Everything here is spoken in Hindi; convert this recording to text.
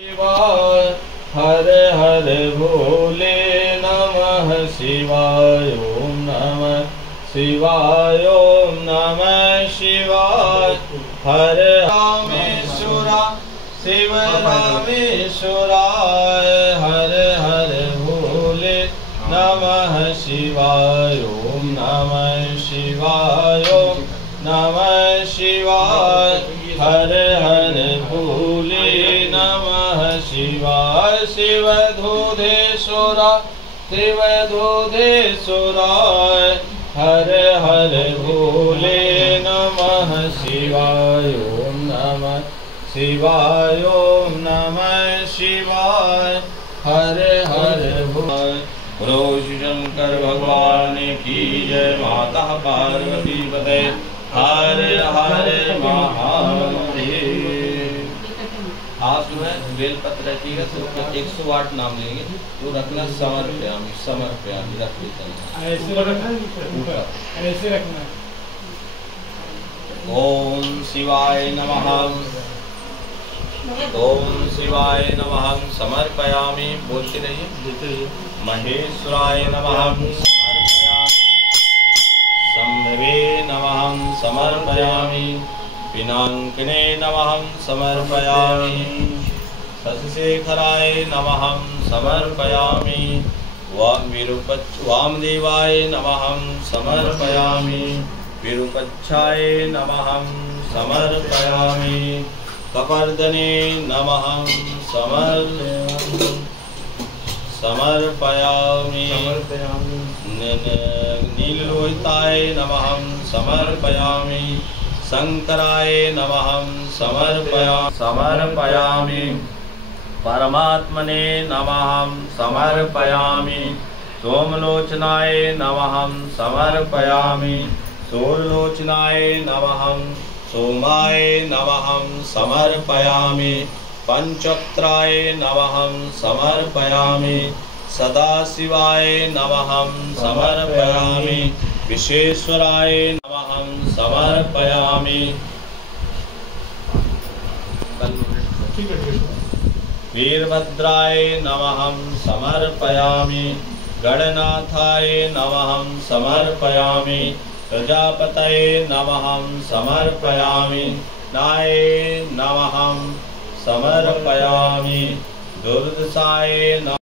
शिवाय हर हर भोले नमः शिवाय ओम नमः शिवाय ओम नमः शिवाय हर रामेश्वरा शिव रामेश्वराय हर हर भोले नमः शिवाय ओम नमः शिवाय ओम नमः शिवाय हर हर भोले नमः शिवाय शिवधूधेश्वरा शिवधूधेश्वराय हर हर भोले नमः शिवाय ओम नमः शिवाय ओम नमः शिवाय हर हर भोले। बोलो शंकर भगवान की जय। माता पार्वती पते हर हर महादेव। आप जो है बेलपत्र रखिएगा तो 108 नाम लेंगे तो रखना समर्पयामि समर्पयामि रख लेते हैं। ऐसे रखना। ओम शिवाय नमः ओम शिवाय नमः समर्पयामि। बोलते रहिए। महेश्वराय नमः समर्पयामि। शंभवे नमः समर्पयामि। पिनाकिने नमः समर्पयामि। शशिशेखराय नमः समर्पयामि। वामदेवाय नमः समर्पयामि। विरूपाक्षाय नमः समर्पयामि। कपर्दने नमः समर्पयामि। नीललोहिताय नमः समर्पयामि। शंकराय नमः समर्पयामि। परमात्मने नमः समर्पयामि। सोमलोचनाय नमः समर्पयामि। सूर्यलोचनाय नमः सोमाय नमः समर्पयामि। पंचक्राय नमः समर्पयामि। सदाशिवाय नमः समर्पयामि। विश्वेश्वराय नमः समर्पयामि। वीरभद्राय नमः समर्पयामि। गणनाथाय नमः समर्पयामि। प्रजापतये नमः समर्पयामि। नाय नमः समर्पयामि। दुर्दशाय नमः